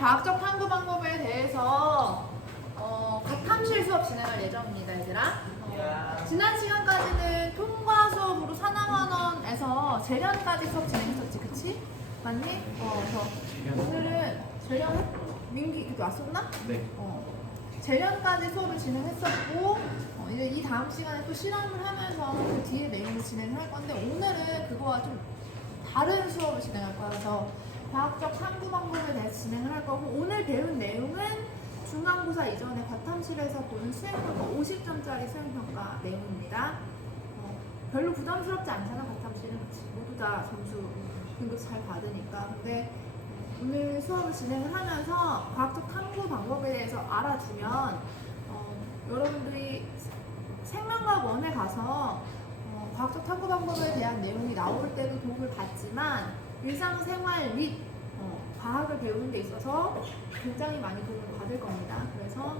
과학적 탐구 방법에 대해서 과탐실 수업 진행할 예정입니다, 얘들아. 지난 시간까지는 통과 수업으로 4나만원에서 재련까지 수업 진행했었지, 그치? 맞니? 그래서 오늘은 재련, 민기 이렇게 왔었나? 네. 재련까지 수업을 진행했었고 이제 이 다음 시간에 또 실험을 하면서 그 뒤에 내용을 진행할 건데 오늘은 그거와 좀 다른 수업을 진행할 거야. 그래서 과학적 탐구 방법에 대해서 진행을 할 거고 오늘 배운 내용은 중간고사 이전에 과탐실에서 보는 수행평가 50점짜리 수행평가 내용입니다. 별로 부담스럽지 않잖아, 과탐실은. 모두 다 점수 등급 잘 받으니까. 근데 오늘 수업을 진행을 하면서 과학적 탐구 방법에 대해서 알아두면 여러분들이 생명과학 원에 가서 과학적 탐구 방법에 대한 내용이 나올 때도 도움을 받지만 일상생활 및 과학을 배우는 데 있어서 굉장히 많이 도움을 받을 겁니다. 그래서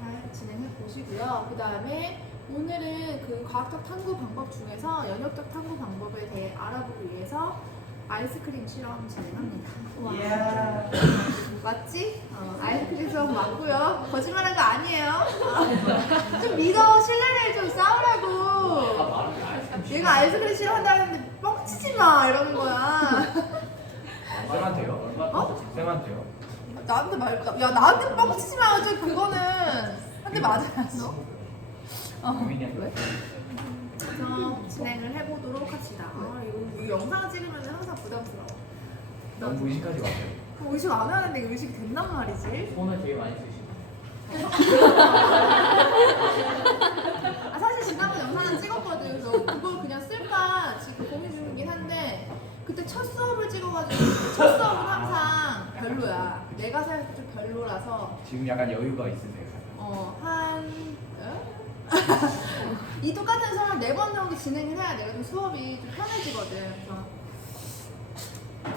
잘 진행해 보시고요. 그 다음에 오늘은 그 과학적 탐구 방법 중에서 연역적 탐구 방법에 대해 알아보기 위해서 아이스크림 실험 진행합니다. 예. 맞지? 아이스크림 수업 맞고요. 거짓말한 거 아니에요. 좀 믿어. 신뢰를 좀 쌓으라고. 얘가 아이스크림 실험한다는데 뻥치지 마 이러는 거야. 쌤한테요? 어? 쌤한테요? 나한테 말까? 야 나한테 뻥치지 마. 저 그거는 한 대 맞아야죠. 왜? 그래서 진행을 해보도록 합시다. 이 영상 찍으면 항상 부담스러워. 너무 의식하지 마세요. 의식 안 하는데 이게 의식이 된단 말이지. 손을 되게 많이 쓰시네. 사실 지난번 영상을 찍었거든. 그래서 그걸 그냥 쓸까 지금 고민 중이긴 한데 그때 첫 수업을 찍어가지고 첫 수업은 항상 별로야. 내가 생각해도 좀 별로라서 지금 약간 여유가 있으세요? 이 똑같은 수업을 4번 정도 진행을 해야 내가 좀 수업이 좀 편해지거든. 그래서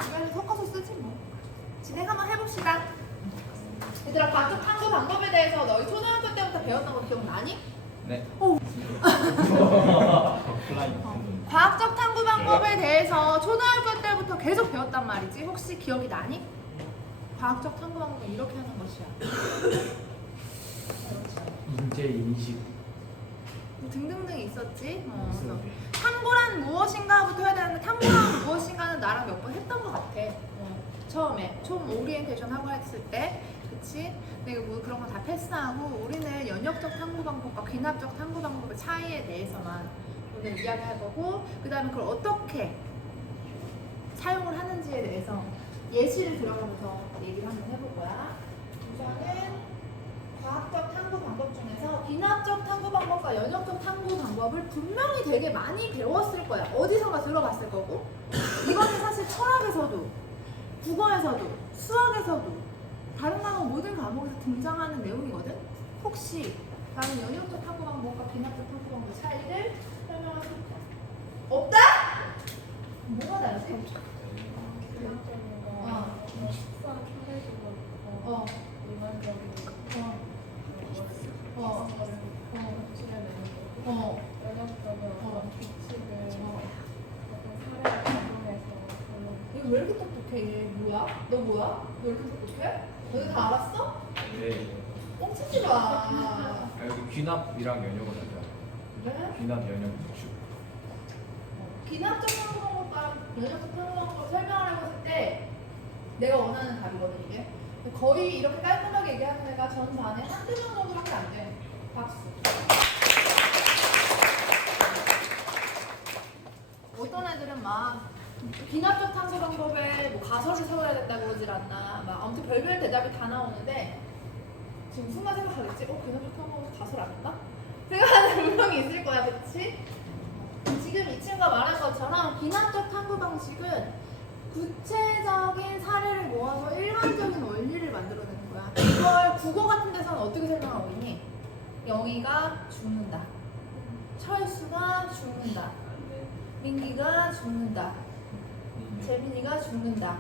이거는 섞어서 쓰지 뭐. 진행 한번 해봅시다. 얘들아, 과학적 탐구 방법에 대해서 너희 초등학교 때부터 배웠던 거 기억나니? 네. 과학적 탐구 방법에 대해서 초등학교 때부터 계속 배웠단 말이지. 혹시 기억이 나니? 과학적 탐구 방법은 이렇게 하는 것이야. 인재 인식. 등등등 있었지. 그래서 탐구란 무엇인가부터 해야 되는데 탐구란 무엇인가는 나랑 몇 번 했던 것 같아. 처음에 처음 오리엔테이션 하고 했을 때, 그치? 근데 뭐 그런 거 다 패스하고 우리는 연역적 탐구 방법과 귀납적 탐구 방법의 차이에 대해서만 오늘 이야기할 거고, 그 다음에 그걸 어떻게 사용을 하는지에 대해서 예시를 들어가면서 얘기를 한번 해볼 거야. 우선은 과학적 탐구 방법 중에서 귀납적 탐구 방법과 연역적 탐구 방법을 분명히 되게 많이 배웠을 거야. 어디선가 들어봤을 거고. 이거는 사실 철학에서도 국어에서도 수학에서도 다른 과목 모든 과목에서 등장하는 내용이거든. 혹시 다른 연역적 탐구 방법과 귀납적 탐구 방법의 차이를 설명할 수 있다. 없다? 뭐가 다르지? 이거 왜 이렇게 똑똑해? 얘 뭐야? 너 뭐야? 너 이렇게 똑똑해? 너희 다 알았어? 네. 뻥치지 마. 여기 귀납이랑 연역을 하죠. 그래? 귀납 연역 구축. 귀납적 탐구 방법과 연역적 탐구 방법을 설명을 해봤을 때 내가 원하는 답이거든 이게. 거의 이렇게 깔끔하게 얘기하는 애가 전 반에 한두 명 정도밖에 안 돼. 박수. 어떤 애들은 막 귀납적 탐구 방법에 뭐 가설을 세워야 된다고 그러질 않나. 막 아무튼 별별 대답이 다 나오는데 지금 순간 생각하겠지? 귀납적 탐구 방법 가설 아닌가? 생각하는 분명히 있을 거야, 그치? 지금 이 친구가 말한 것처럼 귀납적 탐구 방식은 구체적인 사례를 모아서 일반적인 원리를 만들어내는 거야. 이걸 국어 같은 데서는 어떻게 설명하고 있니? 영희가 죽는다. 철수가 죽는다. 민기가 죽는다. 재민이가 죽는다.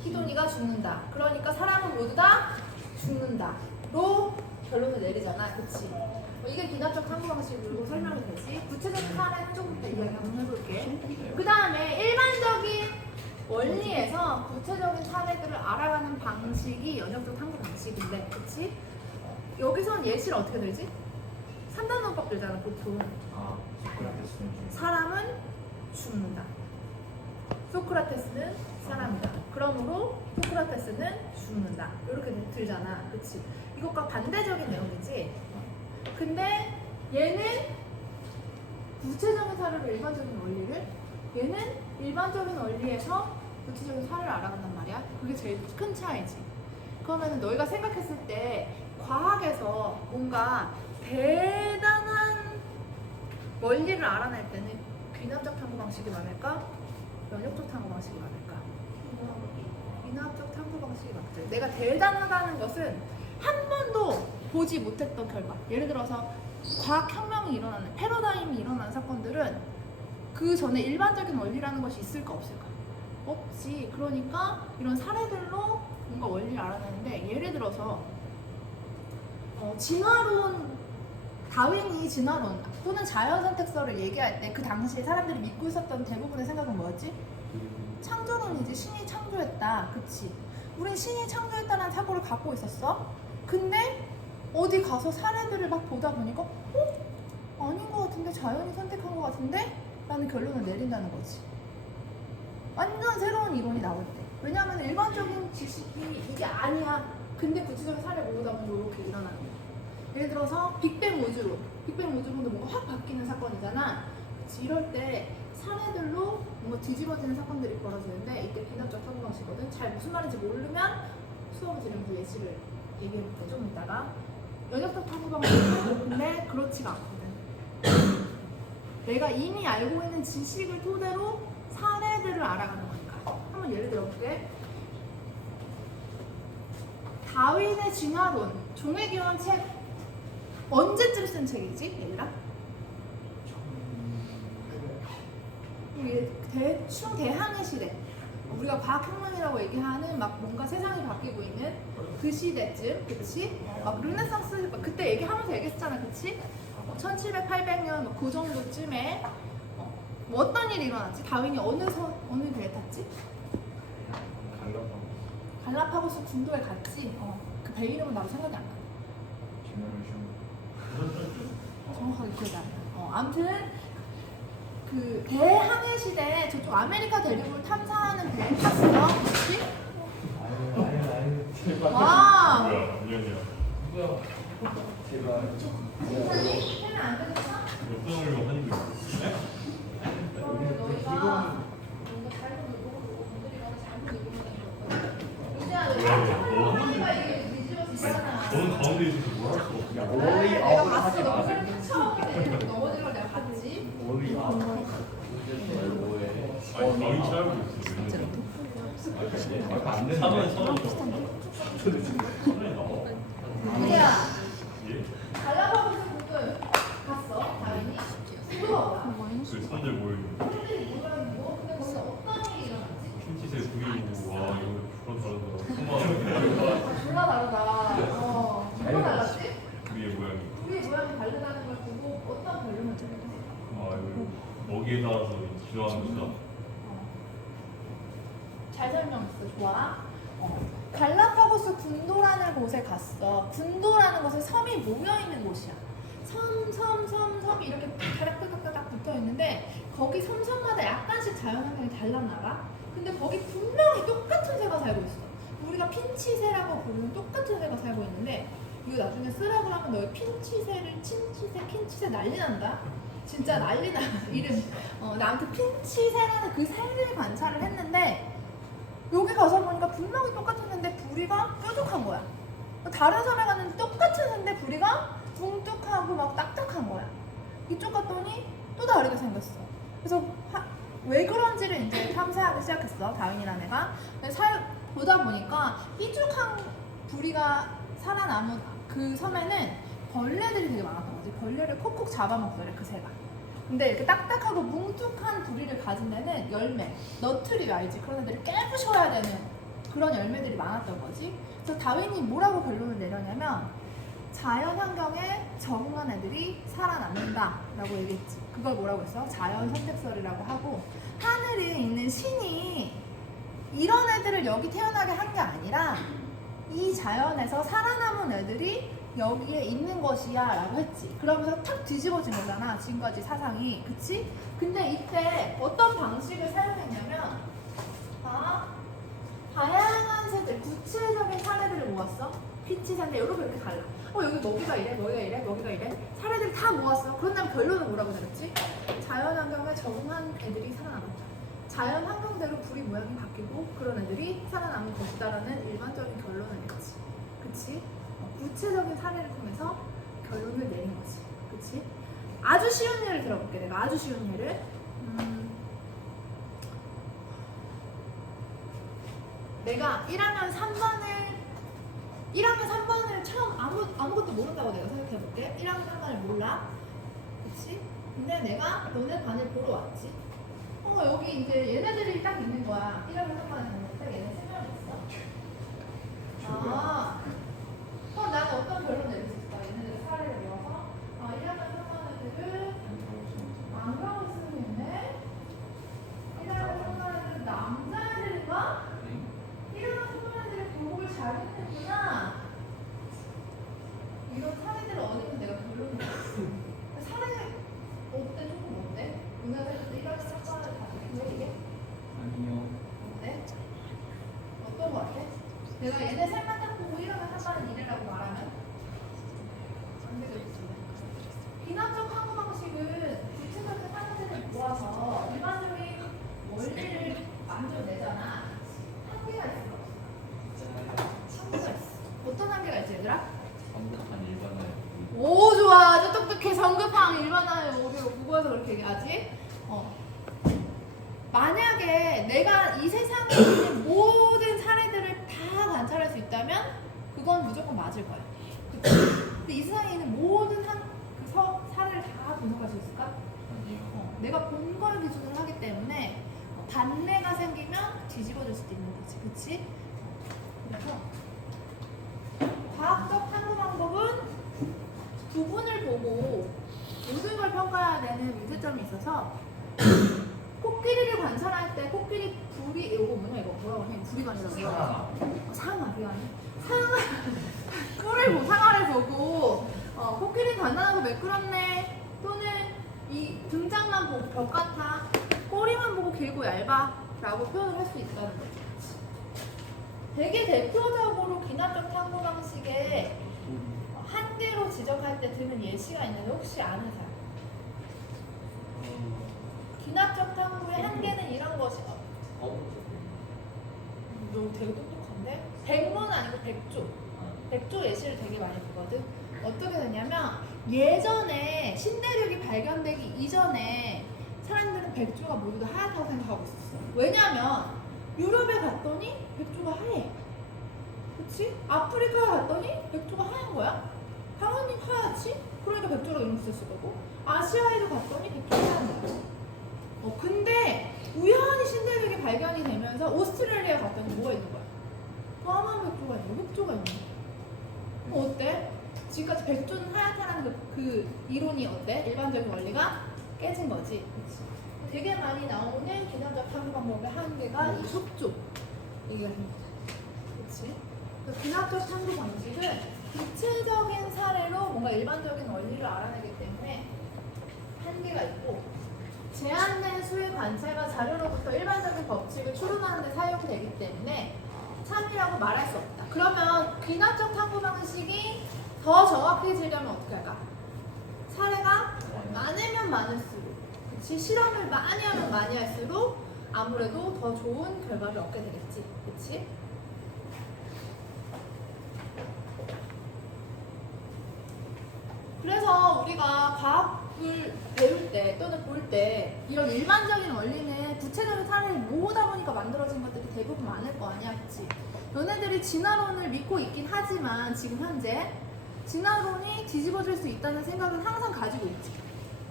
희돈이가 죽는다. 그러니까 사람은 모두 다 죽는다로 결론을 내리잖아. 그치? 이게 귀납적 탐구 방식으로 설명이 되지. 구체적인 사례는 조금 이따 이야기 한번 해볼게. 그 다음에 일반적인 원리에서 구체적인 사례들을 알아가는 방식이 연역적 탐구 방식인데, 그치? 여기선 예시를 어떻게 들지? 3단원법 들잖아, 보통. 아, 소크라테스는 좀 사람은 죽는다. 소크라테스는 사람이다. 그러므로 소크라테스는 죽는다. 이렇게 들잖아. 그치? 이것과 반대적인 내용이지? 근데 얘는 구체적인 사례로 일반적인 원리를, 얘는 일반적인 원리에서 구체적인 사례를 알아간단 말이야. 그게 제일 큰 차이지. 그러면 너희가 생각했을 때 과학에서 뭔가 대단한 원리를 알아낼 때는 귀납적 탐구 방식이 많을까? 연역적 탐구 방식이 많을까? 귀납적 탐구 방식이 많죠. 내가 대단하다는 것은 한 번도 보지 못했던 결과. 예를 들어서 과학혁명이 일어나는, 패러다임이 일어나는 사건들은 그 전에 일반적인 원리라는 것이 있을까 없을까? 없지. 그러니까 이런 사례들로 뭔가 원리를 알아내는데, 예를 들어서 진화론, 다윈이 진화론 또는 자연선택설을 얘기할 때 그 당시에 사람들이 믿고 있었던 대부분의 생각은 뭐였지? 창조론이지. 신이 창조했다. 그치? 우린 신이 창조했다는 사고를 갖고 있었어. 근데 어디 가서 사례들을 막 보다 보니까 아닌 것 같은데, 자연이 선택한 것 같은데? 라는 결론을 내린다는 거지. 완전 새로운 이론이 나올 때. 왜냐하면 일반적인 지식이 이게 아니야. 근데 구체적인 사례를 보다 보면 이렇게 일어나는 거야. 예를 들어서 빅뱅 우주론. 빅뱅 우주론도 뭔가 확 바뀌는 사건이잖아. 그치? 이럴 때 사례들로 뭔가 뒤집어지는 사건들이 벌어지는데, 이때 비납적 탐구 방식이거든. 잘 무슨 말인지 모르면 수업을 들으면서 예시를 얘기해볼게, 좀 이따가. 연역적 탐구 방식은 근데 그렇지가 않거든. 내가 이미 알고 있는 지식을 토대로 사례들을 알아가는 거니까. 한번 예를 들어볼게. 다윈의 진화론, 종의기원 책 언제쯤 쓴 책이지, 얘들아? 대충 대항해 시대. 우리가 과학혁명이라고 얘기하는 막 뭔가 세상이 바뀌고 있는 그 시대쯤, 그치? 막 르네상스, 그때 얘기하면서 얘기했잖아, 그치? 1700, 800년 그 정도쯤에 뭐 어떤 일이 일어났지? 다윈이 어느 배에 탔지? 갈라파고스 군도에 갔지? 그 배 이름은 나도 생각이 안 나. 정확하게 기억이 안 나. 아무튼 그 대항해 시대에 저쪽 아메리카 대륙을 탐사하는 배에 탔어. 그치? 와! 뭐야? 안녕이야. 제가 펜은 안 되겠어? 몇 분을 하는 거야? 그러면 너희가 뭔가 잘못 누르고 건드리거나 잘못 누르면 유지야, 너희가 이게 뒤집어서 있잖아. 너는 가운데 있어서 뭘 할 수가 없어. 야, 내가 원리 봤어. 하지 너가 마세요. 살짝 처음에 넘어지는 걸 내가 봤지. 원리 뭐해? 아니, 가위 치알고 있어. 안 되는데. 사전에 나와? 유지야, 예? 갈라파고스 국을 갔어, 다윈이. 수도가 뭐야? 그 사람들 모이고 사람들이 몰랐고, 근데 거기서 어떤 일이 일어났지? 핀치세 구이고 와 이거 그런 다르더라. 졸라 다르다. 뭐가 달랐지? 구이의 모양이. 우리의 모양이 다르다는 걸 보고 어떤 결론을 내렸어? 아 이거 먹이에 따라서 진화하는 거다. 잘 설명했어. 좋아. 갈라파고스 군도라는 곳에 갔어. 군도라는 것은 섬이 모여있는 곳이야. 섬이 이렇게 다닥다닥다닥 붙어있는데 거기 섬마다 약간씩 자연환경이 달랐나 봐. 근데 거기 분명히 똑같은 새가 살고 있어. 우리가 핀치새라고 부르는 똑같은 새가 살고 있는데, 이거 나중에 쓰라고 하면 너희 핀치새를 친치새, 킨치새 난리 난다. 진짜 난리 나. 이름. 나한테 핀치새라는 그 새를 관찰을 했는데, 여기 가서 보니까 분명히 똑같았는데 부리가 뾰족한 거야. 다른 섬에 갔는데 똑같은 새인데 부리가 뭉툭하고 막 딱딱한 거야. 이쪽 갔더니 또 다르게 생겼어. 그래서 왜 그런지를 이제 탐색하기 시작했어, 다윈이라는 애가. 보다 보니까 삐죽한 부리가 살아남은 그 섬에는 벌레들이 되게 많았던 거지. 벌레를 콕콕 잡아먹더래, 그 새가. 근데 이렇게 딱딱하고 뭉툭한 부리를 가진 데는 열매, 너트류 알지? 그런 애들이 깨부셔야 되는 그런 열매들이 많았던 거지. 그래서 다윈이 뭐라고 결론을 내려냐면, 자연 환경에 적응한 애들이 살아남는다 라고 얘기했지. 그걸 뭐라고 했어? 자연 선택설이라고 하고, 하늘에 있는 신이 이런 애들을 여기 태어나게 한 게 아니라 이 자연에서 살아남은 애들이 여기에 있는 것이야 라고 했지. 그러면서 탁 뒤집어진 거잖아, 지금까지 사상이. 그치? 근데 이때 어떤 방식을 사용했냐면 다양한 새들, 구체적인 사례들을 모았어. 피치 산대, 이렇게 달라. 여기 먹이가 이래, 먹이가 이래, 먹이가 이래. 사례들 다 모았어. 그런 다음에 결론은 뭐라고 내렸지? 자연 환경에 적응한 애들이 살아남았다. 자연 환경대로 부리 모양이 바뀌고 그런 애들이 살아남은 것이다라는 일반적인 결론을 내렸지. 그치? 구체적인 사례를 통해서 결론을 내린 거지. 그치? 아주 쉬운 예를 들어볼게. 내가 아주 쉬운 예를. 내가 1학년 3반을 처음 아무것도 모른다고 내가 생각해볼게. 1학년 3반을 몰라. 그치? 근데 내가 너네 반을 보러 왔지. 여기 이제 얘네들이 딱 있는 거야. 1학년 3반에 딱 얘네 3명 있어. 나는 어떤 결론 내릴 수 있어? 얘네들 사례를 외워서 1학년 3반 애들은 안 가고 있으면 되네. 1학년 3반 애들은 남자애들인가? 1학년 3반 애들이 교복을 잘 입는구나. 이런 사례들을 얻으면 내가 결론을 내렸어. 사례 어때? 조금 어때? 오늘 1학년 3반을 다 왜 이게? 아니요. 어때? 어떤 거 같아? 내가 얘네 살만 딱 보고 1학년 3반은 이래라고 말하면 안 되겠지. 비난적 항구 방식은 구체적인 사례들을 모아서 일반적인 원리를 만들어내잖아. 한계가 있어. 한계가 있어. 어떤 한계가 있지, 얘들아? 성급한 일반화요. 오, 좋아. 아주 똑똑해. 성급한 일반화요. 우리가 국어에서 그렇게 얘기하지? 만약에 내가 이 세상에 있는 모든 사례들을 다 관찰할 수 있다면 그건 무조건 맞을 거야. 그치? 근데 이 세상에 있는 모든 사례를 다 분석할 수 있을까? 아니요. 내가 본 걸 기준으로 하기 때문에 반례가 생기면 뒤집어질 수도 있는 거지. 그치? 그래서 과학적 탐구 방법은 부분을 보고 모든 걸 평가해야 되는 문제점이 있어서 코끼리를 관찰할 때 코끼리 부리 이거 뭐라고 해? 부리가 아니라 상아가 상아를 보고 코끼리는 단단하고 매끄럽네, 또는 이 등장만 보고 벽 같아, 꼬리만 보고 길고 얇아 라고 표현을 할 수 있다는 거죠. 되게 대표적으로 기나적 탐구 방식의 한계로 지적할 때 드는 예시가 있는데 혹시 아는 사람? 기나적 탐구의 한계는 이런 것이다. 너 되게 똑똑한데? 백모는 아니고 백조. 백조 예시를 되게 많이 보거든. 어떻게 되냐면 예전에 신대륙이 발견되기 이전에 사람들은 백조가 모두 다 하얗다고 생각하고 있었어. 왜냐면 유럽에 갔더니 백조가 하얘. 그치? 아프리카에 갔더니 백조가 하얀 거야. 당연히 하얗지? 그러니까 백조가 이름 썼을 거고. 아시아에도 갔더니 백조가 하얀 거야. 근데 우연히 신대륙이 발견이 되면서 오스트레일리아에 갔더니 뭐가 있는 거야? 까만 백조가 있는 거야. 백조가 있는 거야. 어때? 지금까지 백조는 하얗다는 그 이론이 어때? 일반적인 원리가 깨진 거지. 그치? 되게 많이 나오는 기나적 탐구 방법의 한계가 이 속조 얘기가 됩니다. 그치? 기나적 탐구 방식은 구체적인 사례로 뭔가 일반적인 원리를 알아내기 때문에 한계가 있고, 제한된 수의 관찰과 자료로부터 일반적인 법칙을 추론하는 데 사용되기 때문에 참이라고 말할 수 없다. 그러면 귀납적 탐구 방식이 더 정확해지려면 어떻게 할까? 사례가 많으면 많을수록, 그치? 실험을 많이 하면 많이 할수록 아무래도 더 좋은 결과를 얻게 되겠지. 그치? 그래서 우리가 과학을 배울 때 또는 볼 때 이런 일반적인 원리는 구체적인 사례를 모으다 보니까 만들어진 것들이 대부분 많을 거 아니야. 그치? 너네들이 진화론을 믿고 있긴 하지만 지금 현재 진화론이 뒤집어질 수 있다는 생각은 항상 가지고 있지.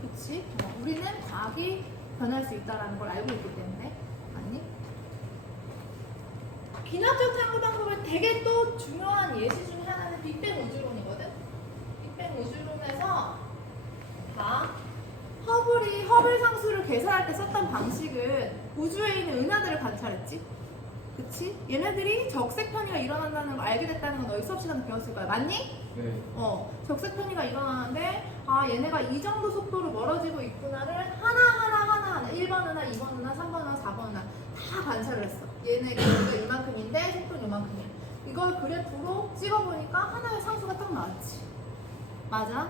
그치? 우리는 과학이 변할 수 있다는 걸 알고 있기 때문에. 아니? 기나적 탐구 방법의 되게 또 중요한 예시 중 하나는 빅뱅 우주론이거든? 빅뱅 우주론에서 허블이 허블 상수를 계산할 때 썼던 방식은 우주에 있는 은하들을 관찰했지? 그치? 얘네들이 적색 편의가 일어난다는 걸 알게 됐다는 건 너희 수업 시간에 배웠을 거야. 맞니? 네. 적색 편의가 일어나는데 아 얘네가 이 정도 속도로 멀어지고 있구나를 하나 1번 하나, 2번 하나, 3번 하나, 4번 하나 다 관찰을 했어. 얘네 거리가 이만큼인데 속도는 이만큼이야. 이걸 그래프로 찍어보니까 하나의 상수가 딱 나왔지. 맞아?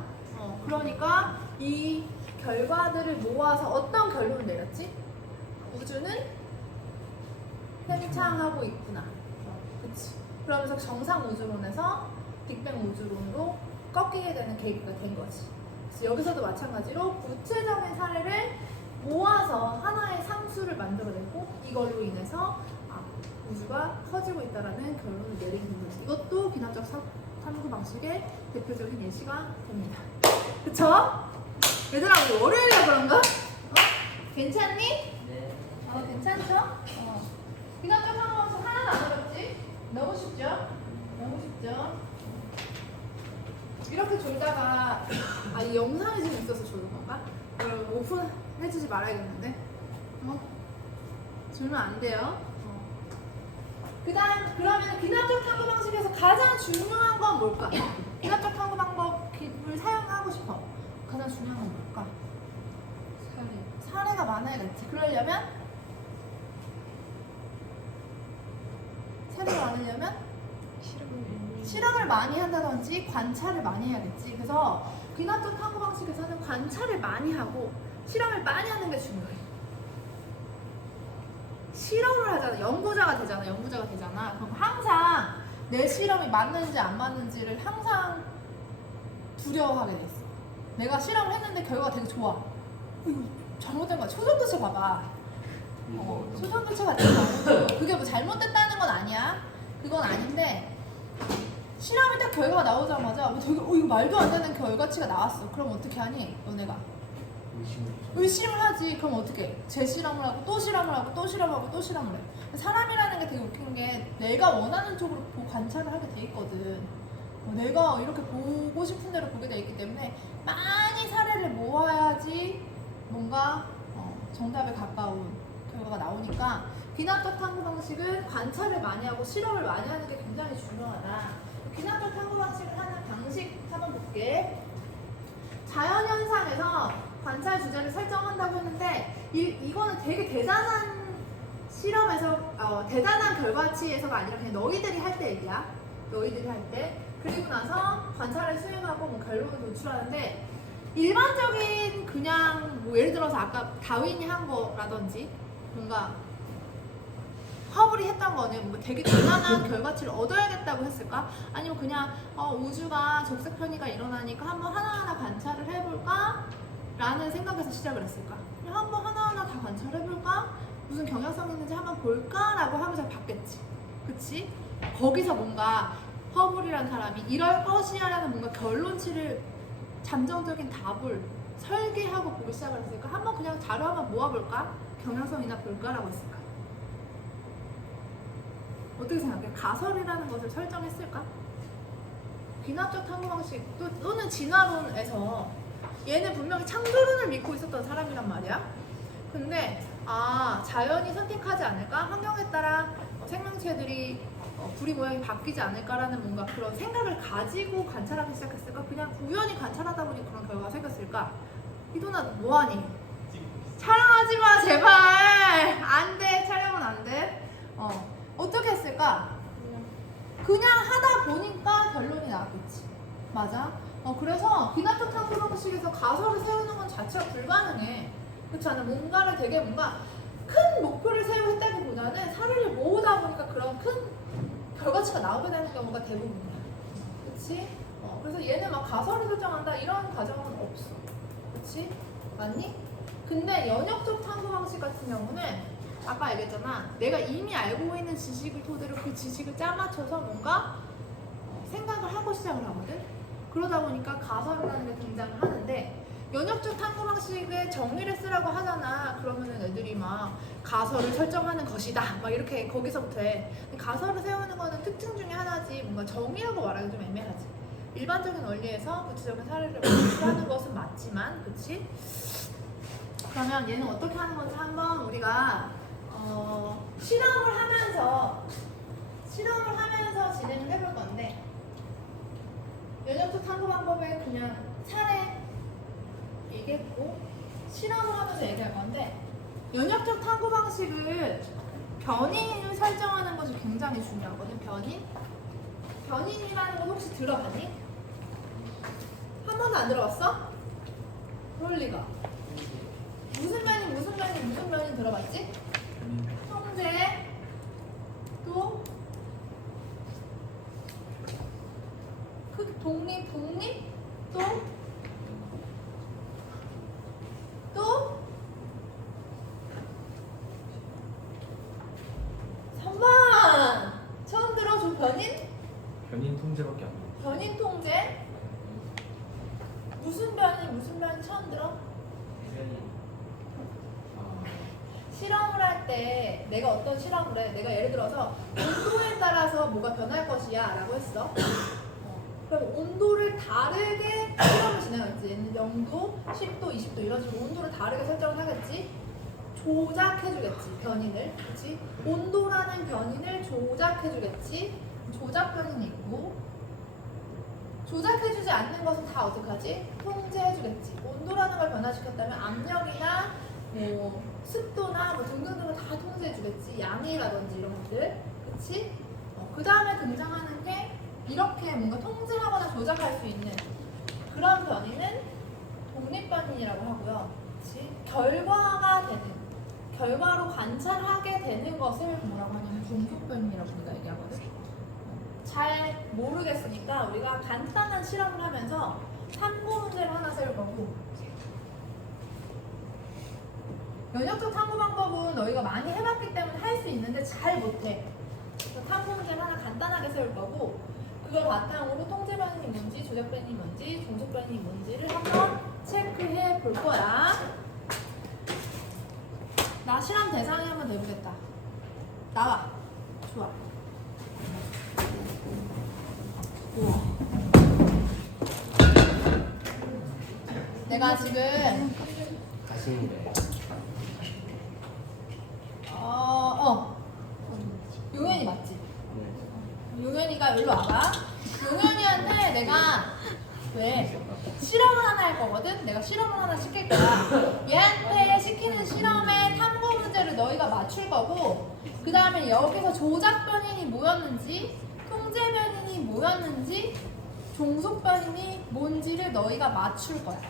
그러니까 이 결과들을 모아서 어떤 결론을 내렸지? 우주는 팽창하고 있구나. 그치? 그러면서 정상 우주론에서 빅뱅 우주론으로 꺾이게 되는 계기가 된 거지. 그래서 여기서도 마찬가지로 구체적인 사례를 모아서 하나의 상수를 만들어내고 이걸로 인해서 우주가 커지고 있다는 결론을 내리게 된 거지. 이것도 비난적 탐구 방식의 대표적인 예시가 됩니다. 그쵸? 얘들아 우리 월요일이라 그런가? 괜찮니? 네. 괜찮죠? 비난적 탐구 방식 하나도 안 어렵지? 너무 쉽죠? 너무 쉽죠? 이렇게 졸다가 이 영상이 지금 있어서 졸는 건가? 그럼 오픈해주지 말아야겠는데? 졸면 안 돼요. 그러면 비난적 탐구 방식에서 가장 중요한 건 뭘까? 비난적 탐구 방법을 사용하고 싶어. 가장 중요한 건 뭘까? 사례가 많아야겠지. 그러려면 사례가 많으려면 실험을 많이 한다든지 관찰을 많이 해야겠지. 그래서 비난적 탐구 방식에서는 관찰을 많이 하고 실험을 많이 하는 게 중요해. 실험을 하잖아. 연구자가 되잖아. 그럼 항상 내 실험이 맞는지 안 맞는지를 항상 두려워하게 됐어. 내가 실험을 했는데 결과가 되게 좋아. 이거 잘못된 거야. 초전도체 봐봐. 초전도체 같은 경우는 그게 뭐 잘못됐다는 건 아니야. 그건 아닌데 실험이 딱 결과가 나오자마자 뭐 되게 이거 말도 안 되는 결과치가 나왔어. 그럼 어떻게 하니? 너네가 의심을 하지. 그럼 어떻게? 재실험을 하고 또 실험을 하고 또 실험하고 또 실험을 해. 사람이라는 게 되게 웃긴 게 내가 원하는 쪽으로 관찰을 하게 돼 있거든. 내가 이렇게 보고 싶은 대로 보게 돼 있기 때문에 많이 사례를 모아야지 뭔가 정답에 가까운 결과가 나오니까 비난적 탐구 방식은 관찰을 많이 하고 실험을 많이 하는 게 굉장히 중요하다. 비난적 탐구 방식을 하는 방식 한번 볼게. 자연현상에서 관찰 주제를 설정한다고 했는데 이거는 되게 대단한 실험에서 대단한 결과치에서가 아니라 그냥 너희들이 할 때 얘기야. 너희들이 할 때. 그리고 나서 관찰을 수행하고 뭐 결론을 도출하는데 일반적인 그냥 뭐 예를 들어서 아까 다윈이 한 거라든지 뭔가 허블이 했던 거는 뭔가 되게 대단한 결과치를 얻어야겠다고 했을까? 아니면 그냥 우주가 적색 편의가 일어나니까 한번 하나하나 관찰을 해볼까? 라는 생각에서 시작을 했을까? 그냥 한번 하나하나 다 관찰해볼까? 무슨 경향성이 있는지 한번 볼까? 라고 하면서 봤겠지. 그치? 거기서 뭔가 허블이라는 사람이 이럴 것이야 라는 뭔가 결론치를 잠정적인 답을 설계하고 보기 시작을 했을까? 한번 그냥 자료 한번 모아볼까? 경향성이나 볼까라고 했을까? 어떻게 생각해? 가설이라는 것을 설정했을까? 비납적 탐구 방식 또는 진화론에서 얘는 분명히 창조론을 믿고 있었던 사람이란 말이야. 근데 자연이 선택하지 않을까? 환경에 따라 생명체들이 부리 모양이 바뀌지 않을까라는 뭔가 그런 생각을 가지고 관찰하기 시작했을까? 그냥 우연히 관찰하다 보니 그런 결과가 생겼을까? 이도나 뭐하니? 촬영하지 마 제발. 안 돼. 촬영은 안 돼. 어떻게 했을까? 그냥 하다 보니까 결론이 나왔겠지. 맞아? 그래서 비난적 탐구 방식에서 가설을 세우는 건 자체가 불가능해. 그렇지 않아? 뭔가를 되게 뭔가 큰 목표를 세우고 했다기보다는 사례를 모으다 보니까 그런 큰 결과치가 나오게 되는 경우가 대부분이야. 그치? 그래서 얘는 막 가설을 설정한다 이런 과정은 없어. 그치? 맞니? 근데 연역적 탐구 방식 같은 경우는 아까 얘기했잖아. 내가 이미 알고 있는 지식을 토대로 그 지식을 짜맞춰서 뭔가 생각을 하고 시작을 하거든. 그러다 보니까 가설이라는 게 등장을 하는데 연역적 탐구 방식의 정의를 쓰라고 하잖아. 그러면은 애들이 막 가설을 설정하는 것이다 막 이렇게 거기서부터 해. 근데 가설을 세우는 거는 특징 중에 하나지 뭔가 정의라고 말하기 좀 애매하지. 일반적인 원리에서 구체적인 사례를 하는 것은 맞지만, 그치? 그러면 얘는 어떻게 하는 건지 한번 우리가 실험을 하면서 진행을 해볼 건데 면역적 탐구 방법에 그냥 사례 얘기했고 실험을 하면서 얘기할 건데 면역적 탐구 방식을 변인을 설정하는 것이 굉장히 중요하거든. 변인이라는 건 혹시 들어봤니? 한 번도 안 들어봤어? 그럴 리가. 무슨 변인 들어봤지? 통제 또 독립 또 선반 처음 들어줘. 변인 통제밖에 안 돼. 변인 통제 무슨 변인 처음 들어? 실험을 할 때 내가 어떤 실험을 해? 내가 예를 들어서 온도에 따라서 뭐가 변할 것이야 라고 했어. 그럼 온도를 다르게 실험을 진행하겠지. 얘는 0도, 10도, 20도 이런 식으로 온도를 다르게 설정을 하겠지. 조작해주겠지, 변인을. 그치? 온도라는 변인을 조작해주겠지. 조작 변인이 있고, 조작해주지 않는 것은 다 어떻게 하지? 통제해주겠지. 온도라는 걸 변화시켰다면 압력이나 뭐 습도나 뭐 등등등을 다 통제해주겠지. 양이라든지 이런 것들. 그치? 그 다음에 등장하는 게 이렇게 뭔가 통제하거나 조작할 수 있는 그런 변이는 독립변이라고 하고요. 그치? 결과로 관찰하게 되는 것을 뭐라고 하냐면 종속변이라고 우리가 얘기하거든. 잘 모르겠으니까 우리가 간단한 실험을 하면서 탐구 문제를 하나 세울 거고, 면역적 탐구 방법은 너희가 많이 해봤기 때문에 할 수 있는데 잘 못해. 그래서 탐구 문제를 하나 간단하게 세울 거고, 그걸 바탕으로 통제 변이 뭔지, 조작 변이 뭔지, 종속 변이 뭔지를 한번 체크해 볼 거야. 나 실험 대상이 한번 돼보겠다. 나와. 좋아. 우와. 내가 지금 가시는데. 용현이 맞지? 네. 용현이가 일로 와봐. 용현이한테 내가 왜 실험을 하나 할 거거든? 내가 실험을 하나 시킬 거야. 얘한테 시키는 실험의 탐구 문제를 너희가 맞출 거고, 그 다음에 여기서 조작 변인이 뭐였는지, 통제 변인이 뭐였는지, 종속 변인이 뭔지를 너희가 맞출 거야.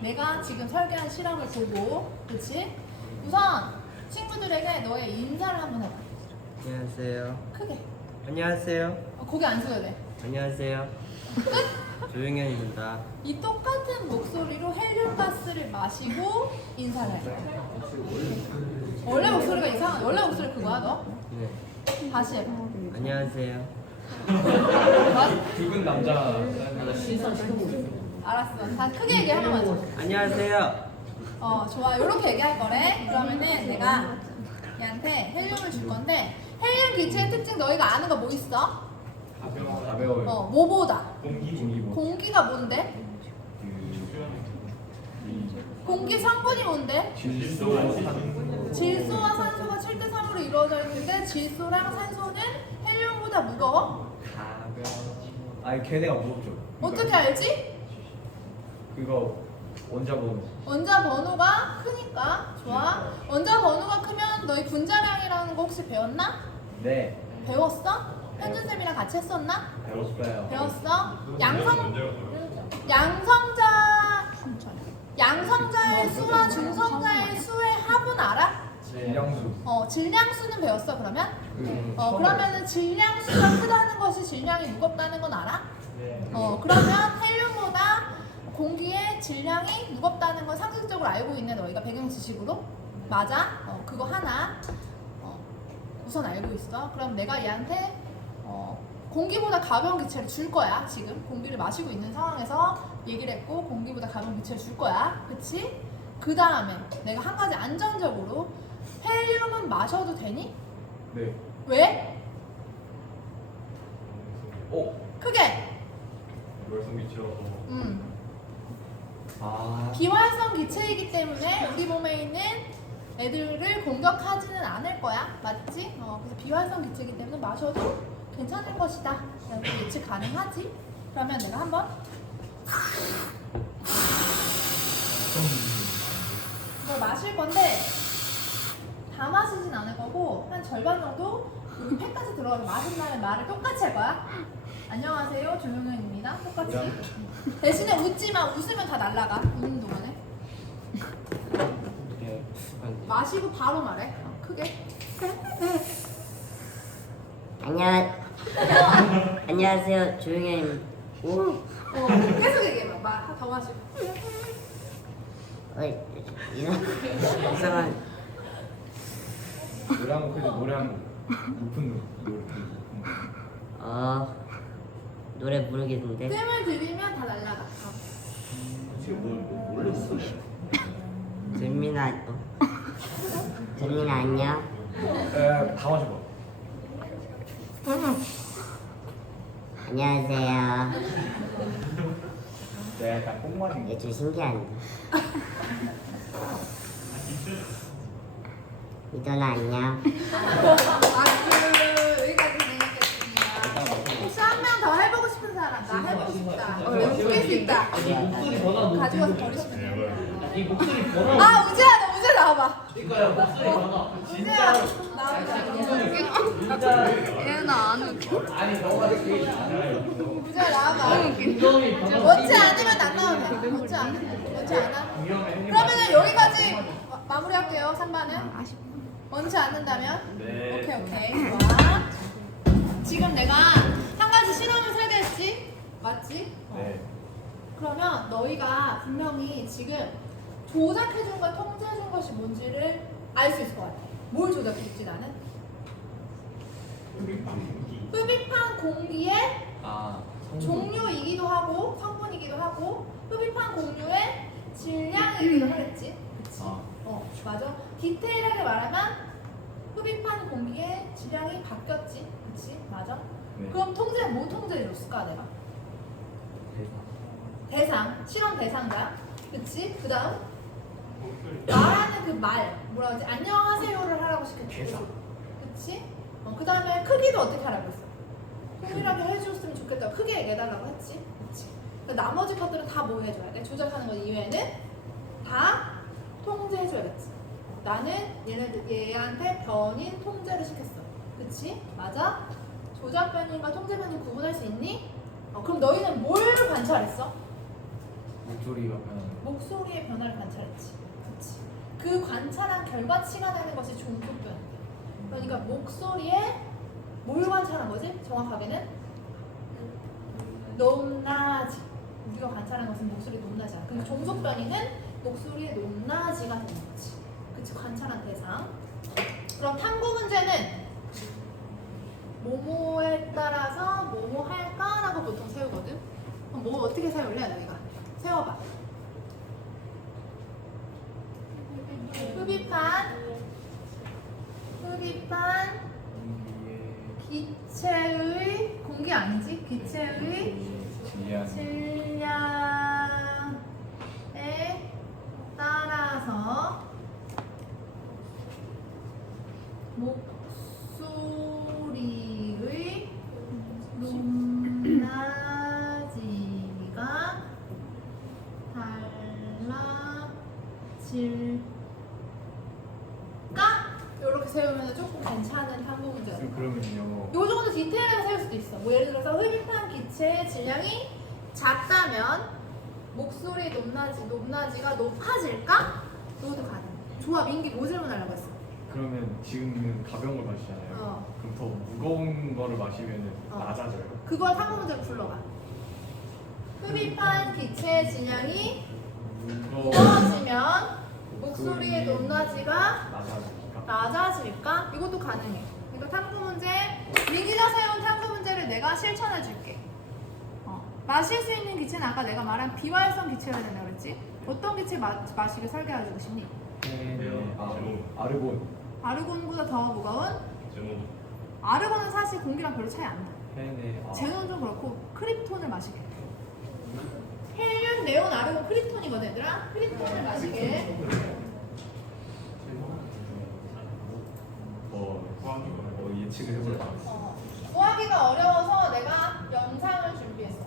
내가 지금 설계한 실험을 보고, 그렇지? 우선 친구들에게 너의 인사를 한번 해봐. 안녕하세요. 크게. 안녕하세요. 고개 안 숙여도 돼. 안녕하세요. 조용현입니다. 이 똑같은 목소리로 헬륨가스를 마시고 인사를 해. 원래 목소리가 이상한. 원래 목소리 그거야 너? 네. 다시 해봐. 안녕하세요. 붉은 남자 시선 시켜보고. 알았어. 다시 크게 얘기해 한 번만 줘. 안녕하세요. 좋아. 요렇게 얘기할 거래. 그러면은 내가 얘한테 헬륨을 줄 건데, 헬륨 기체의 특징 너희가 아는 거 뭐 있어? 가벼워요. 뭐보다? 공기. 공기가 뭔데? 공기 성분이 뭔데? 질소와 산소가 7대3으로 이루어져 있는데 질소랑 산소는 헬륨보다 무거워? 아니 걔네가 무겁죠. 어떻게 알지? 그거 원자 번호. 원자 번호가 크니까. 좋아. 원자 번호가 크면 너희 분자량이라는 거 혹시 배웠나? 네. 배웠어? 현준쌤이랑 같이 했었나? 배웠어요. 배웠어? 양성자의 수와 중성자의 수의 합은 알아? 질량수. 질량수는 배웠어 그러면? 처음에. 그러면은 질량수가 크다는 것이 질량이 무겁다는 건 알아? 네. 그러면 헬륨보다 공기의 질량이 무겁다는 건 상식적으로 알고 있는 너희가 배경 지식으로? 맞아? 그거 하나 우선 알고 있어. 그럼 내가 얘한테 공기보다 가벼운 기체를 줄 거야. 지금 공기를 마시고 있는 상황에서 얘기를 했고 공기보다 가벼운 기체를 줄 거야. 그치? 그 다음에 내가 한 가지 안전적으로 헬륨은 마셔도 되니? 네. 왜? 크게! 월성 미치라서 아. 비활성 기체이기 때문에 우리 몸에 있는 애들을 공격하지는 않을 거야. 맞지? 그래서 비활성 기체이기 때문에 마셔도 괜찮을 것이다. 이렇게 예측 가능하지? 그러면 내가 한번 이걸 마실 건데 다 마시진 않을 거고 한 절반 정도 여기 팩까지 들어가서 마신 다음에 말을 똑같이 할 거야. 안녕하세요, 조용현입니다. 똑같이. 대신에 웃지 마. 웃으면 다 날라가. 웃는 동안에. 마시고 바로 말해. 크게. 안녕하세요, 조용현입니다. 오, 계속 얘기해봐. 더 마시고. 이상한. 노래 한 곡 해줘. 노래 한 곡. 높은 노래. 노래 모르겠는데. 뜸을 들이면 다 날라가. 지금 뭘 했어? 재민아, 재민아 안녕. 다 마셔봐. 안녕하세요. 내가 약간 꼭 마신 거. 얘 좀 신기한데. 이전아 안녕. 여기까지 진행하겠습니다. 혹시 한 명 더 해보고 싶은 사람? 나 해보고 싶다. 웃길 수 있다. 목소리 변화 가져가서 버리시면 돼요. 이 목소리 변화 우재야, 너 우재 나와봐. 그러니까요 목소리 변화 우재야, 나와봐. 얘는 안 웃겨. 아니 너가 되게 잘해 우재야, 나와봐. 인정이 변화 원치 않으면 안 나와도 돼. 원치 않아? 그러면은 여기까지 마무리할게요. 3반은. 원치 않는다면? 네. 오케이. 좋아. 지금 내가 한 가지 실험을 설계했지? 맞지? 네. 그러면 너희가 분명히 지금 조작해준 걸 통제해준 것이 뭔지를 알 수 있을 것 같아. 뭘 조작해줬지 나는? 흡입한 공기의 종류이기도 하고 성분이기도 하고 흡입한 공유의 질량이기도 하겠지. 그치? 맞아. 디테일하게 말하면 흡입한 공기의 질량이 바뀌었지. 그치? 맞아. 네. 그럼 통제는 뭐 통제해줬을까 내가? 대상, 실험 대상자. 그치? 그 다음 말하는 그 말 뭐라 그러지? 안녕하세요를 하라고 시켰지. 그치? 그 다음에 크기도 어떻게 하라고 했어? 동일하게 해줬으면 좋겠다고 크게 얘기해달라고 했지. 그치? 그러니까 나머지 것들은 다 뭐 해줘야 돼? 조작하는 것 이외에는 다 통제해줘야겠지. 나는 얘한테 변인 통제를 시켰어. 그치? 맞아? 조작 변인과 통제 변인 구분할 수 있니? 그럼 너희는 뭘 관찰했어? 목소리가 변하는 거. 목소리의 변화를 관찰했지. 그치? 그 관찰한 결과치가 되는 것이 종속 변이야. 그러니까 목소리에 뭘 관찰한 거지? 정확하게는 높낮이. 우리가 관찰한 것은 목소리 높낮이야. 그럼 종속 변이는 목소리의 높낮이가 되는 거지. 그치? 관찰한 대상. 그럼 탐구 문제는 뭐뭐에 따라서 뭐뭐 할까라고 보통 세우거든. 그럼 뭐 어떻게 세울래 너희가? 세워봐. 흡입한 기체의 공기 아니지? 기체의 질량에 따라서 목소리의 높낮이가 달라질까? 이렇게 세우면 조금 괜찮은 탐구 문제야. 그러면요. 요 정도 디테일하게 세울 수도 있어. 뭐 예를 들어서 흡입한 기체의 질량이 작다면 목소리 높낮이가 높아질까? 이것도 가능해. 좋아, 민기 뭐 질문하려고 했어? 그러면 지금은 가벼운 걸 마시잖아요. 그럼 더 무거운 거를 마시면 낮아져요? 그걸 탐구 문제로 불러봐. 흡입한 기체의 질량이 무거워지면 목소리의 높낮이가 낮아질까? 이것도 가능해. 그러니까 탐구 문제, 민기가 세운 탐구 문제를 내가 실천해 줄게. 마실 수 있는 기체는 아까 내가 말한 비활성 기체여야 된다고 그랬지? 어떤 기체 마시게 설계해주고 싶니? 아르곤. 아르곤보다 더 무거운? 제목 아르곤은 사실 공기랑 별로 차이 안 나. 네네. 제논 좀 그렇고 크립톤을 마시게. 헬륨, 네온, 아르곤, 크립톤이거든 얘들아. 크립톤을 마시게. 예측을 해볼까? 구하기가 어려워서 내가 영상을 준비했어.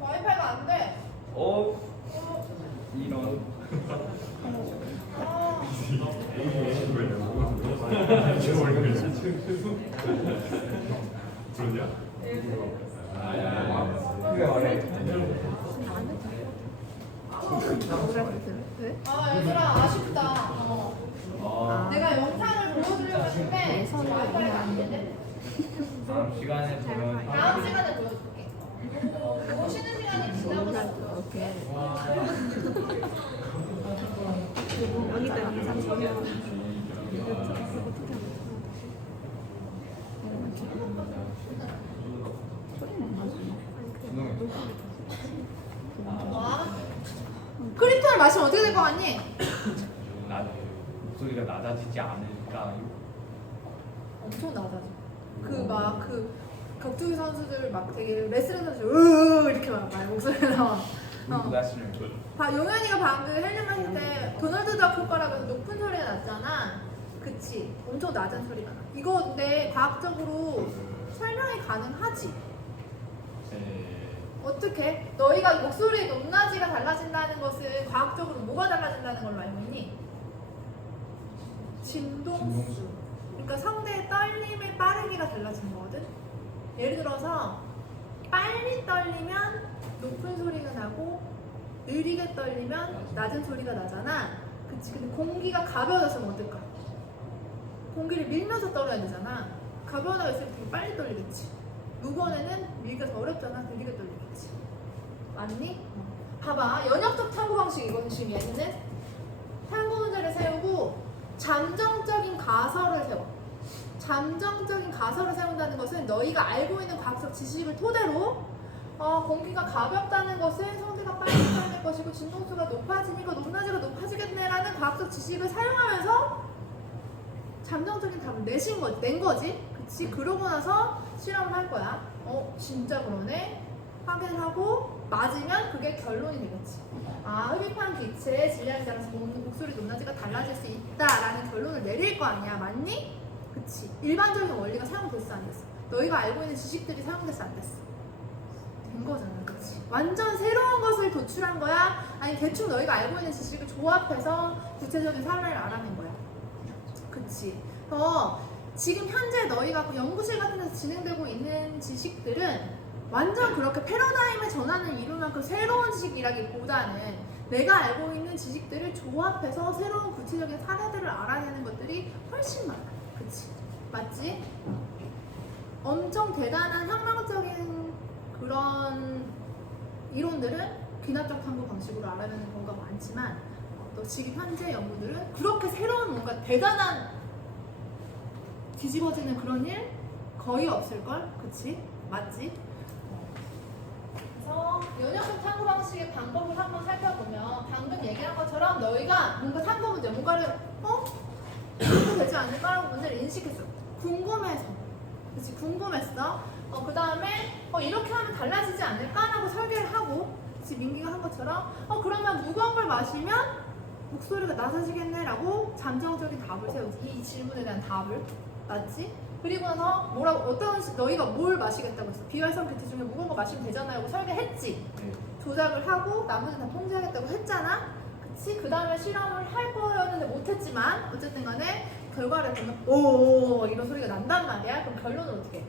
와이파이가 안 돼. 이런. 그러냐? 얘들아 아쉽다. 내가 영상을 보여주려고 했는데 와이파이가 안 되네. 다음 시간에 보면 다음 시간에 보여줄게. 쉬는 시간이 지나고 여기다 영상 보면 크립톤을 마시면 어떻게 될 것 같니? 목소리가 낮아지지 않을까요? 엄청 낮아져. 그 격투기 선수들 막 되게 레슬링 선수 으 이렇게 막 목소리가 나와. 용현이가 방금 헬륨 마실 때 도널드 덕 효과라고 해서 높은 소리가 났잖아. 그치? 엄청 낮은 소리가 나. 이거 근데 과학적으로 설명이 가능하지? 어떻게? 너희가 목소리의 높낮이가 달라진다는 것은 과학적으로 뭐가 달라진다는 걸로 알고 있니? 진동수. 그러니까 성대의 떨림의 빠르기가 달라지는 거거든? 예를 들어서 빨리 떨리면 높은 소리가 나고 느리게 떨리면 낮은 소리가 나잖아. 그치? 근데 공기가 가벼워졌으면 어떨까? 공기를 밀면서 떨어야 되잖아. 가벼운 애가 있으면 되게 빨리 떨리겠지. 무거운 애는 밀기가 더 어렵잖아. 느리게 떨리겠지. 맞니? 봐봐. 연역적 탐구 방식 이거는 지금 얘는 탐구 문제를 세우고 잠정적인 가설을 세워. 잠정적인 가설을 세운다는 것은 너희가 알고 있는 과학적 지식을 토대로 공기가 가볍다는 것은 성대가 빨리 떨릴 것이고 진동수가 높아지니까 높낮이가 높아지겠네라는 과학적 지식을 사용하면서 잠정적인 답을 낸 거지. 그치? 그러고 나서 실험을 할 거야. 진짜 그러네. 확인하고 맞으면 그게 결론이 되겠지. 흡입한 기체의 질량에 따라서 목소리 높낮이가 달라질 수 있다라는 결론을 내릴 거 아니야. 맞니? 그치? 일반적인 원리가 사용됐어 안 됐어? 너희가 알고 있는 지식들이 사용됐어 안 됐어? 된 거잖아. 그치? 완전 새로운 것을 도출한 거야? 아니 대충 너희가 알고 있는 지식을 조합해서 구체적인 사례를 알아낸 거야. 그치? 지금 현재 너희가 그 연구실 같은 데서 진행되고 있는 지식들은 완전 그렇게 패러다임의 전환을 이룰 만큼 새로운 지식이라기보다는 내가 알고 있는 지식들을 조합해서 새로운 구체적인 사례들을 알아내는 것들이 훨씬 많아. 그치? 맞지? 엄청 대단한 혁명적인 그런 이론들은 귀납적 탐구 방식으로 알아내는 경우가 많지만 또 지금 현재 연구들은 그렇게 새로운 뭔가 대단한 뒤집어지는 그런 일 거의 없을걸? 그치? 맞지? 그래서 연역적 탐구 방식의 방법을 한번 살펴보면 방금 얘기한 것처럼 너희가 뭔가 탐구 문제, 뭔가를 이렇게 되지 않을까라고 문제를 인식했어. 궁금해서. 그치? 궁금했어. 그 다음에 이렇게 하면 달라지지 않을까라고 설계를 하고 그치? 민기가 한 것처럼 그러면 무거운 걸 마시면 목소리가 낮아지겠네라고 잠정적인 답을 세우지. 이 질문에 대한 답을. 맞지? 그리고 나서 너희가 뭘 마시겠다고 했어? 비활성 기체 중에 무거운 거 마시면 되잖아요 라고 설계했지? 조작을 하고 나머지 다 통제하겠다고 했잖아? 그치? 그 다음에 실험을 할 거였는데 못했지만 어쨌든 간에 결과를 보면 오 이런 소리가 난단 말이야. 그럼 결론은 어떻게 해?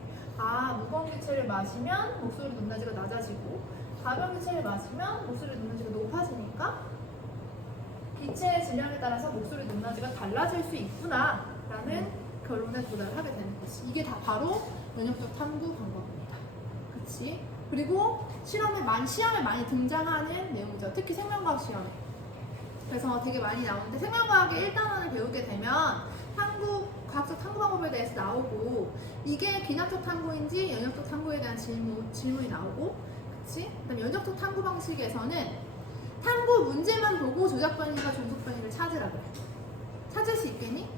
무거운 기체를 마시면 목소리 높낮이가 낮아지고 가벼운 기체를 마시면 목소리 높낮이가 높아지니까 기체의 질량에 따라서 목소리 높낮이가 달라질 수 있구나 라는 결론에 도달을 하게 되는 거지. 이게 다 바로 연역적 탐구 방법입니다. 그치? 그리고 시험에 많이 등장하는 내용이죠. 특히 생명과학 시험에. 그래서 되게 많이 나오는데 생명과학의 1단원을 배우게 되면 과학적 탐구 방법에 대해서 나오고 이게 귀납적 탐구인지 연역적 탐구에 대한 질문이 나오고 그치? 그다음 연역적 탐구 방식에서는 탐구 문제만 보고 조작 변이가 종속 변이를 찾으라 그래. 찾을 수 있겠니?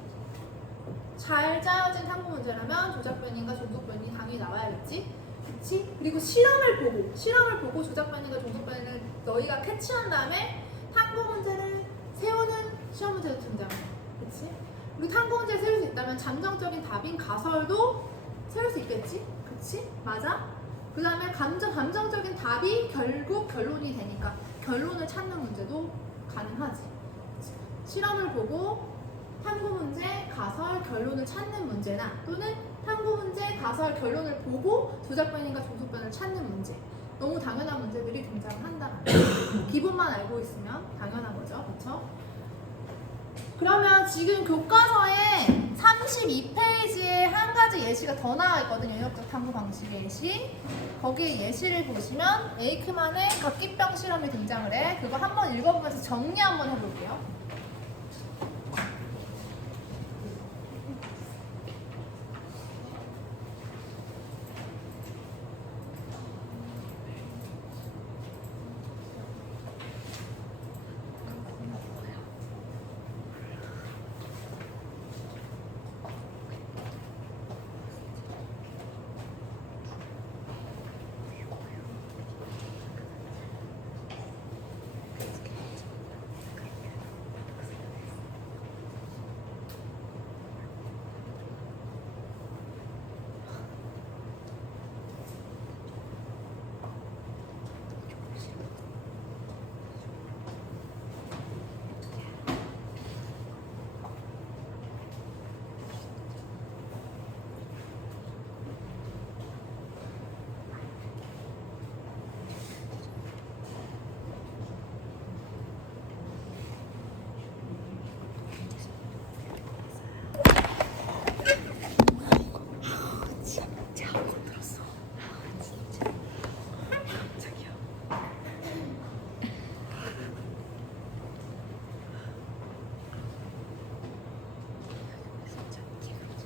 잘 짜여진 탐구 문제라면 조작 변이인가 종속 변이 당연히 나와야겠지. 그치? 그리고 실험을 보고 조작 변이인가 종속 변이를 너희가 캐치한 다음에 탐구 문제를 세우는 시험 문제도 등장해. 그치? 우리 탐구 문제 세울 수 있다면 잠정적인 답인 가설도 세울 수 있겠지? 그치? 맞아? 그 다음에 감정적인 답이 결국 결론이 되니까 결론을 찾는 문제도 가능하지. 그치? 실험을 보고 탐구 문제, 가설, 결론을 찾는 문제나 또는 탐구 문제, 가설, 결론을 보고 조작변인과 종속변을 찾는 문제. 너무 당연한 문제들이 등장한다. 기본만 알고 있으면 당연한 거죠. 그렇죠? 그러면 지금 교과서에 32페이지에 한 가지 예시가 더 나와 있거든요. 영역적 탐구 방식의 예시. 거기에 예시를 보시면 에이크만의 각기병 실험이 등장을 해. 그거 한번 읽어보면서 정리 한번 해볼게요.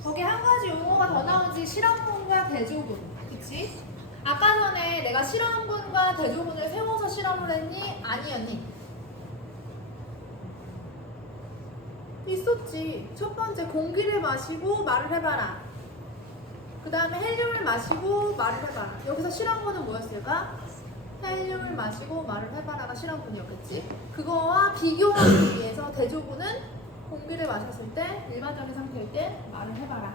거기 한 가지 용어가 더 나오지. 실험군과 대조군. 그치? 아까 전에 내가 실험군과 대조군을 세워서 실험을 했니? 아니었니? 있었지. 첫 번째 공기를 마시고 말을 해봐라. 그 다음에 헬륨을 마시고 말을 해봐라. 여기서 실험군은 뭐였을까? 헬륨을 마시고 말을 해봐라가 실험군이었겠지. 그거와 비교하기 위해서 대조군은 공기를 마셨을 때 일반적인 상태일 때 말을 해봐라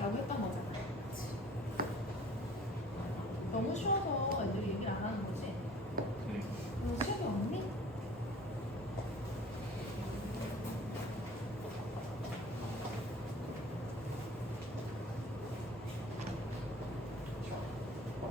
라고 했던 거잖아. 그치? 너무 쉬워서 애들이 얘기를 안 하는 거지. 네. 쉬운